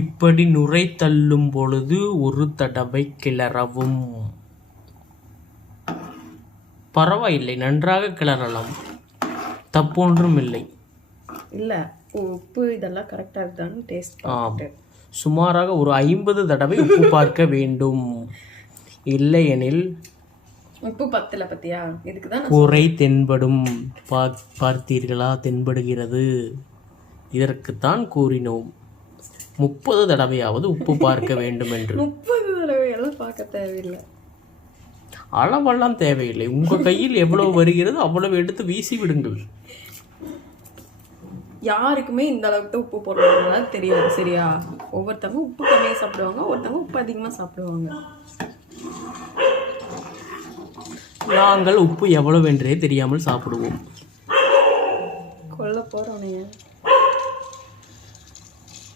இப்படி நுரை தள்ளும் பொழுது ஒரு தடவை கிளறவும். பரவாயில்லை, நன்றாக கிளறலாம், தப்பொன்றும் இல்லை. இல்லை, உப்பு இதெல்லாம் கரெக்டாக இருக்குதான்னு டேஸ்ட். சுமாராக ஒரு 50 தடவை உப்பு பார்க்க வேண்டும். இல்லையெனில் உப்பு பத்தல பத்தியா, இதுக்கு தான் குறை தென்படும். பார்த்தீர்களா, தென்படுகிறது. இதற்குத்தான் கூறினோம் 30 தடவையாவது உப்பு பார்க்க வேண்டும் என்று. 30 தடவையெல்லாம் பார்க்க தேவையில்லை, அளவெல்லாம் தேவையில்லை. உங்க கையில் எவ்வளவு வருகிறது அவ்வளவு எடுத்து வீசி விடுங்கள். யாருக்குமே இந்த அளவுக்கு தான் உப்பு போடுறதுனால தெரியாது, சரியா? ஒவ்வொருத்தவங்க உப்பு கம்மியாக சாப்பிடுவாங்க, ஒருத்தவங்க உப்பு அதிகமாக சாப்பிடுவாங்க. நாங்கள் உப்பு எவ்வளவு என்றே தெரியாமல் சாப்பிடுவோம். கொல்ல போறோம்.